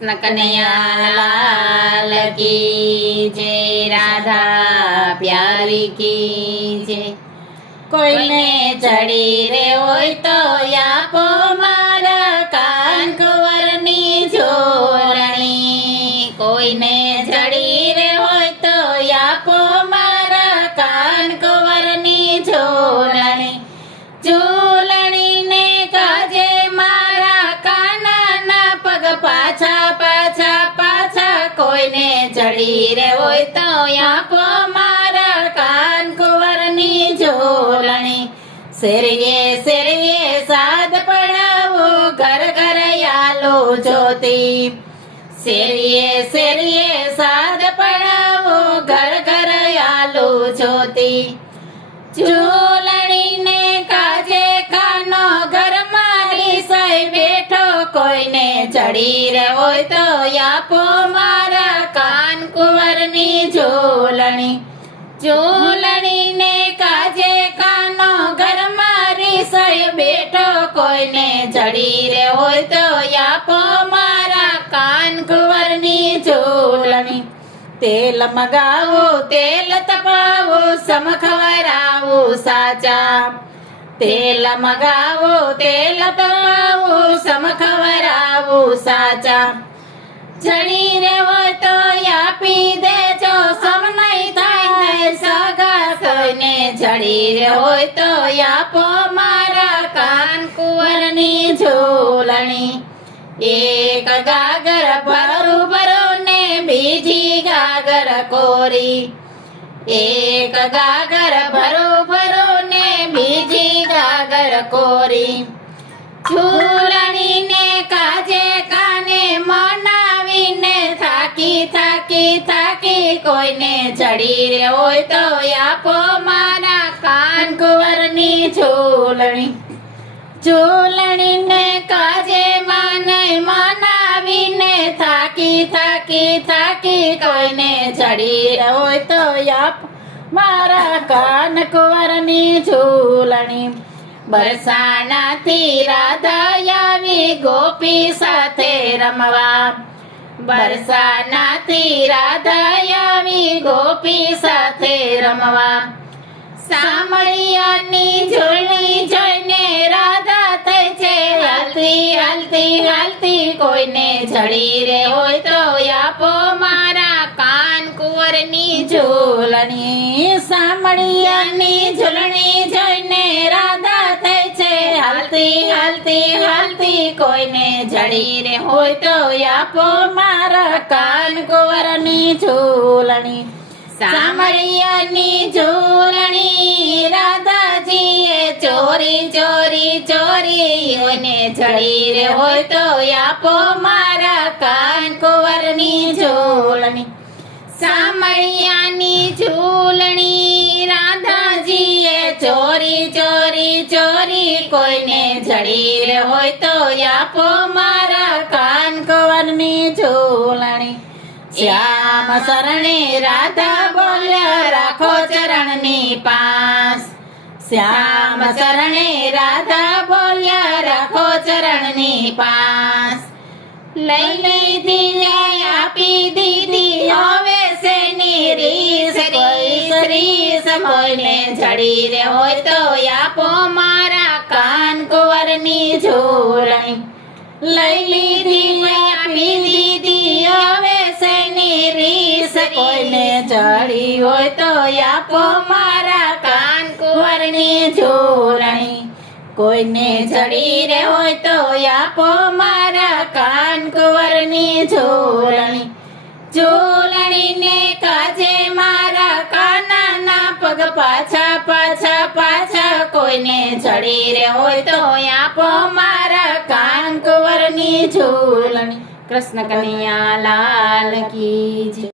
કૃષ્ણ કનૈયા લાલ કી જય, રાધા પ્યારી કી જય। કોઈને ચડી રે હોય તો આપો મારા કાન કુંવરની ઝોલણી। કોઈને ચડી રે હોય તો આપો મારા કાન કુંવરની ઝોલણી। ઝોલણીને કાજે મારા કાનાના પગ પાછા પાછા પાછા। કોઈને ચડી રે હોય તો આપો મારા કાન કુંવરની ઝોલણી। શેરીએ શેરીએ સાદ પડાવો, ઘર ઘર આલો જ્યોતિ। શેરીએ શેરીએ સાદ પડાવો, ઘર ઘર આલો જ્યોતિ। ઝોલણીને કાજે કાનો ઘર મારી સઈ બેઠો। કોઈને ચડી રે હોય તો આપો મારા કાન કુંવરની ઝોલણી। ઝોલણીને કાજે કાનો ઘર મારી સઈ બેઠો। કોઈને ચડી રે હોય તો આપો મારા કાન કુંવરની ઝોલણી। તેલ મગાવો તેલ તપાવો, સમ ખવરાવો સાચા। તેલ મગાવો તેલ તપાવો, સમ ખવરાવો સાચા। ચડી રે હોય તો આપી દેજો, સમ નહીં થાય સગા। કોઈને ચડી રે હોય તો આપો મારા કાન કુંવરની ઝોલણી। એક ગાગર ભરું ભરું ને બીજી ગાગર કોરી। એક ગાગર ભરું ભરું ને બીજી ગાગર કોરી। ઝૂલણીને કાજે કાને મનાવીને થાકી થાકી થાકી। કોઈને ચડી રે હોય તો આપો મારા કાન કુંવરની ઝોલણી। ઝોલણીને કાજે માને મનાવીને થાકી થાકી થાકી। કોઈને ચડી રે હોય તો આપો મારા કાન કુંવરની ઝોલણી। બરસાનાથી રાધા આવી ગોપી સાથે રમવા। બરસાનાથી રાધા આવી ગોપી સાથે રમવા। સામળિયાની ઝૂલણી જોઈને રાધા થઈ છે હાલતી હાલતી હાલતી। કોઈને ચડી રે હોય તો આપો મારા કાન કુંવરની ઝોલણી। સામળિયાની ઝૂલણી જોઈને રાધા થઈ છે હાલતી હાલતી હાલતી। કોઈને ચડી રે હોય તો આપો મારા કાન કુંવરની ઝોલણી। સામળિયાની ઝૂલણી રાધાજીએ ચોરી ચોરી ચોરી। કોઈને ચડી રે હોય તો આપો મારા કાન કુંવરની ઝોલણી। સામળિયાની ઝૂલણી રાધાજીએ ચોરી ચોરી ચોરી। કોઈને ચડી રે હોય તો આપો મારા કાન કુંવરની ઝોલણી। શ્યામ શરણે રાધા બોલ્યા રાખો ચરણની પાસ। શ્યામ શરણે રાધા બોલ્યા રાખો ચરણની પાસ। લઈ લીધી આપી દીધી હવે શેની રીસ રીસ। કોઈને ચડી રે હોય તો આપો મારા કાન કુંવરની ઝોલણી। લઈ લીધી આપી દીધી હવે શેની રીસ। કોઈને ચડી હોય તો આપો મારા કાન કુંવરની ઝોલણી। કોઈને ચડી રે હોય તો આપો મારા કાન કુંવરની ઝોલણી। ઝોલણીને કાજે મારા કાનાના પગ પાછા પાછા પાછા। કોઈને ચડી રે હોય તો આપો મારા કાન કુંવરની ઝોલણી। કૃષ્ણ કનૈયા લાલ કી જય।